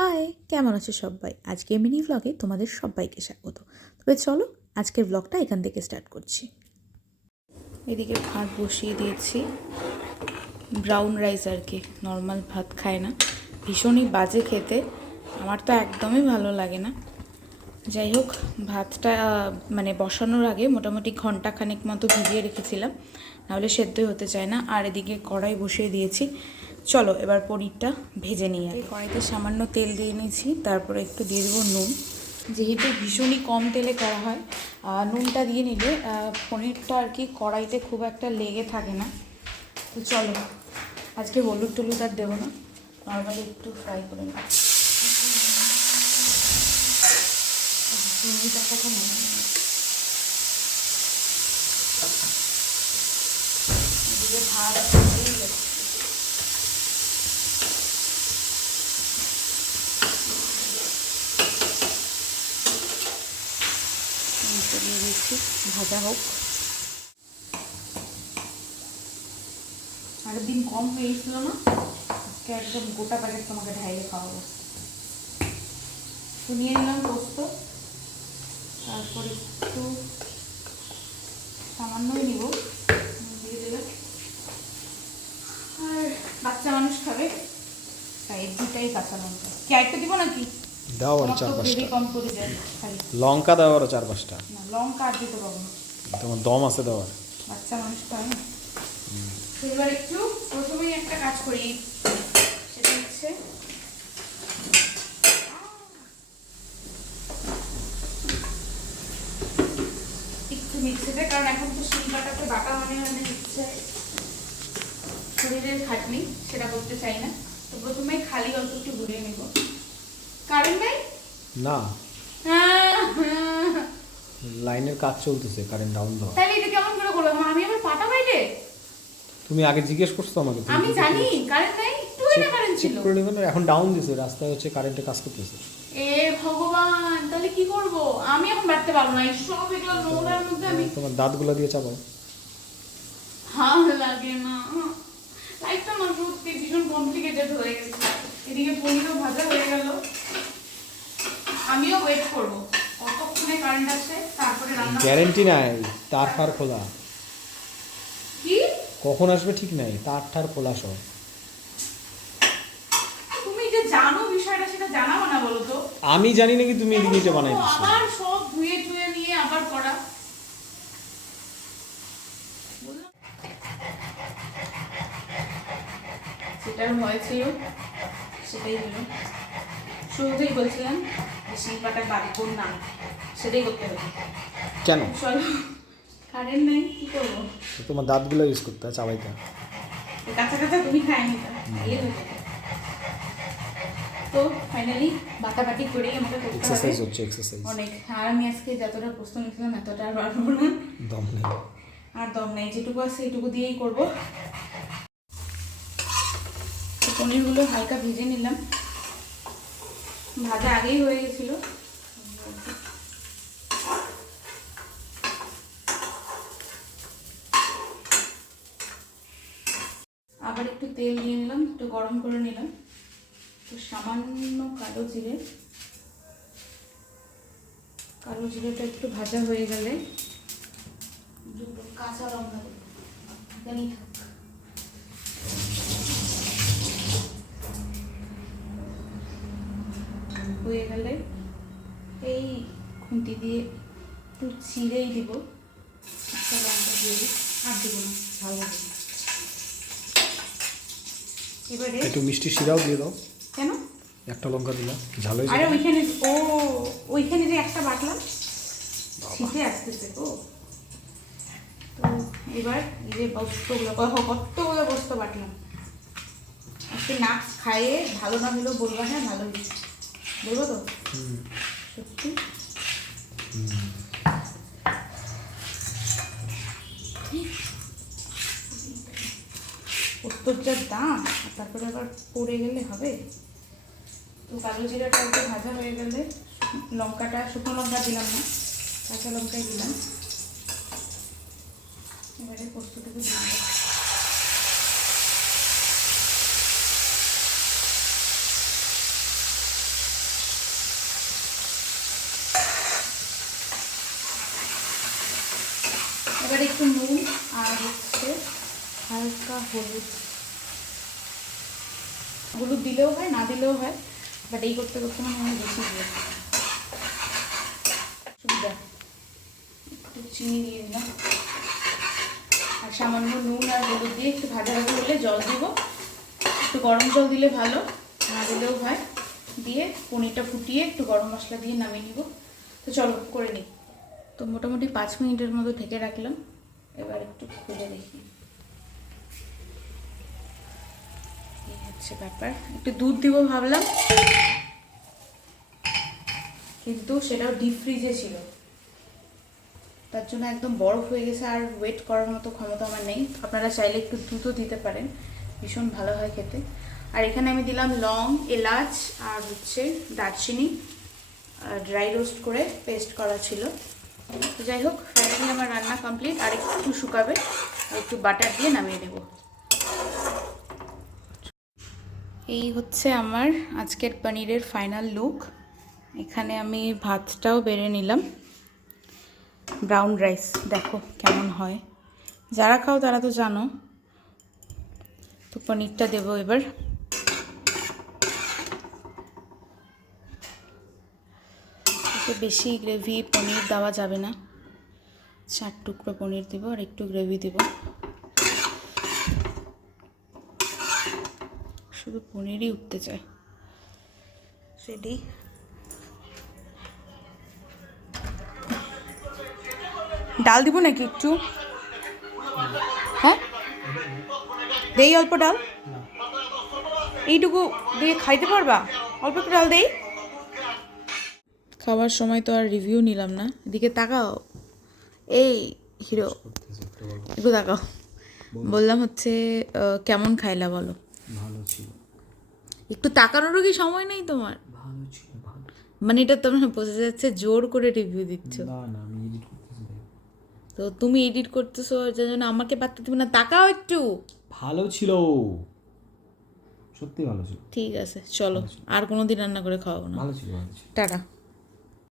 High, কেমন আছো সবাই? আজকে মিনি ভ্লগে তোমাদের সবাইকে স্বাগত। তবে চলো, আজকের ব্লগটা এখান থেকে স্টার্ট করছি। এদিকে ভাত বসিয়ে দিয়েছি। ব্রাউন রাইস আর কি নর্মাল ভাত খায় না। ভীষণই বাজে খেতে, আমার তো একদমই ভালো লাগে না। যাই হোক, ভাতটা মানে বসানোর আগে মোটামুটি ঘণ্টা খানেক মতো ভিজিয়ে রেখেছিলাম, নাহলে সেদ্ধই হতে চায় না। আর এদিকে কড়াই বসিয়ে দিয়েছি। চলো, এবার পনিরটা ভেজে নিয়ে এই কড়াইতে সামান্য তেল দিয়ে নিয়েছি, তারপরে একটু দিয়ে দেবো নুন। যেহেতু ভীষণই কম তেলে করা হয় নুনটা দিয়ে নিলে পনিরটা আর কি কড়াইতে খুব একটা লেগে থাকে না। তো চলো, আজকে হলুদ টলুদ আর দেবো না, নর্মালি একটু ফ্রাই করে নেব? ভাত দিচ্ছি ভাজা হোক। আগের দিন কম হয়ে গেছিল না? আজকে একদম গোটা প্যাকেট তোমাকে ঢাইলে খাওয়াবো। তো নিয়ে নিলাম পোস্ত। তারপর একটু সামান্যই নিব। দিয়ে দিলাম। আর বাচ্চা মানুষ খাবে, তাই দুটাই কাঁচা লঙ্কা। কি আরেকটা দিব নাকি? দাও আর চার পাঁচটা লঙ্কা দাও আরও চার পাঁচটা লঙ্কা আর দিতে পারব তোমার দম আছে দেওয়ার। বাচ্চা মানুষ তো এবার একটু প্রথমেই একটা কাজ করি। সেটা হচ্ছে একটু মিক্সিতে কারণ এখন তো শিলপাটাতে বাটা মানে মানে হচ্ছে শরীরের খাটনি সেটা করতে চাই না। তো প্রথমে খালি অল্প একটু ঘুরিয়ে নেব। কারেন্ট নেই? না। লাইনের কাজ চলতেছে কারেন্ট ডাউন দাও তাহলে এটা কেমন করে করলাম? আমি আবার পাটা বাইরে? তুমি আগে জিজ্ঞেস করছ আমাকে আমি জানি কারেন্ট নেই একটু না কারেন্ট ছিল। করে নেবেন এখন ডাউন দিছে রাস্তায় হচ্ছে কারেন্টে কাজ করতেছে। এ ভগবান তাহলে কি করব? আমি এখন বাড়তে পারব না এই সব এগুলো নোংরার মধ্যে আমি তোমার দাঁতগুলো দিয়ে চাপাও। ভালো লাগে না। লাইফটা না সত্যি ভীষণ কমপ্লিকেটেড হয়ে গেছে। এদিকে পনিরও ভাজা হয়ে গেল। আমিও ওয়েট করব। কতক্ষণে কারেন্ট আসে? তারপরে রান্না। গ্যারেন্টি নাই তার ফার খোলা। কি? কখন আসবে ঠিক নাই তার ঠার খোলা সব। তুমি যে জানো বিষয়টা সেটা জানাব না বলো তো? আমি জানি নাকি তুমি এদিকে এটা বানাই দিচ্ছ আবার সব ধুয়ে ধুয়ে নিয়ে আবার করা। সেটার ভয় ছিল সেটাই হলো। শুরুতেই বলছিলাম শিল্পাটা বাড়বো না সেটাই করতে হবে। কেন? কারেন্ট নেই কি করব? তোমার দাঁতগুলো ইউজ করতে হয় চাবাইতে কাঁচা কাঁচা তুমি হয়ে যাবে তো ফাইনালি বাটাবাটি করেই আমাকে করতে হবে। এক্সারসাইজ হচ্ছে এক্সারসাইজ অনেক। আর আমি আজকে যতটা প্রশ্ন নিয়েছিলাম এতটা আর পারব না। দম নেই। আর দম নেই যেটুকু আছে এইটুকু দিয়েই করব। তো পনিরগুলো হালকা ভেজে নিলাম। ভাজা আগেই হয়ে গেছিল। আবার একটু তেল দিয়ে নিলাম, একটু গরম করে নিলাম। তো সামান্য কালো জিরে। কালো জিরেটা একটু ভাজা হয়ে গেলে। দুটো কাঁচা লঙ্কা দেবো হয়ে গেলে এই খুন্তি দিয়ে একটু ছিঁড়েই দিব। একটা লঙ্কা দিয়ে আর দেবো না ভালো। এবারে একটু মিষ্টি শিরাও দিয়ে দাও। কেন? একটা লঙ্কা দিলা ঝাল আরে ওইখানে ও ওইখানে যে একটা বাটলাম শীতে আসতেছে তো তো এবার যে বস্তুগুলো কত কতগুলো বস্তু বাটলাম। আজকে না খাইয়ে ভালো না হলেও বলবা হ্যাঁ ভালো হয়েছে। বলব তো। সত্যি? পোস্তর যা দাম আর তারপরে আবার পড়ে গেলে হবে? তো কালো জিরাটা একটু ভাজা হয়ে গেলে লঙ্কাটা শুকনো লঙ্কা দিলাম না কাঁচা লঙ্কাই দিলাম। এবারে পোস্তটুকু দিলাম এবার একটু নুন আর হচ্ছে হালকা হলুদ। হলুদ দিলেও হয়, না দিলেও হয় বাট এই করতে করতে মানে আমি বেশি দিয়ে সুবিধা। একটু চিনি দিয়ে দিলাম। আর সামান্য নুন আর হলুদ দিয়ে একটু ভাজা ভাজা হলে জল দিব। একটু গরম জল দিলে ভালো, না দিলেও হয়। দিয়ে পনিরটা ফুটিয়ে একটু গরম মশলা দিয়ে নামিয়ে নিব। তো চলো, করে নিই। তো মোটামুটি পাঁচ মিনিটের মতো ঢেকে রাখলাম। এবার একটু খুলে দেখি। হচ্ছে ব্যাপার। একটু দুধ দিব ভাবলাম। কিন্তু সেটাও ডিপ ফ্রিজে ছিল। তার জন্য একদম বরফ হয়ে গেছে আর ওয়েট করার মতো ক্ষমতা আমার নেই। আপনারা চাইলে একটু দুধও দিতে পারেন। ভীষণ ভালো হয় খেতে। আর এখানে আমি দিলাম লং, এলাচ আর হচ্ছে দারচিনি। ড্রাই রোস্ট করে পেস্ট করা ছিল। তো যাই হোক ফাইনালি আমার রান্না কমপ্লিট আর একটু শুকাবে একটু বাটার দিয়ে নামিয়ে দেব এই হচ্ছে আমার আজকের পনিরের ফাইনাল লুক এখানে আমি ভাতটাও বেড়ে নিলাম। ব্রাউন রাইস দেখো কেমন হয়। যারা খাও তারা তো জানো। তো পনিরটা দেবো এবার। এতে বেশি গ্রেভি পনির দেওয়া যাবে না। চার টুকরো পনির দিব আর একটু গ্রেভি দিব। শুধু পনিরই উঠতে চায়। রেডি ডাল দিব নাকি একটু? হ্যাঁ? দেই অল্প ডাল? এইটুকু দিয়ে খাইতে পারবা? অল্প একটু ডাল দেই। খাওয়ার সময় তো আর রিভিউ নিলাম না। এদিকে তাকাও। এই হিরো একটা তাকাও। বললাম হচ্ছে কেমন খাইলা বলো? ভালো ছিল। একটু তাকানোরও কি সময় নেই তোমার? ভালো ছিল ভালো। মানে এটা তোমরা বোঝা যাচ্ছে জোর করে রিভিউ দিচ্ছ। না না আমি এডিট করতেছি তো তুমি এডিট করতেছো যার জন্য আমাকে পাত্তা দিবে না। তাকাও একটু। ভালো ছিল। সত্যি ভালো ছিল। ঠিক আছে চলো। আর কোনো দিন রান্না করে খাওয়াবো না। ভালো ছিল। টাটা।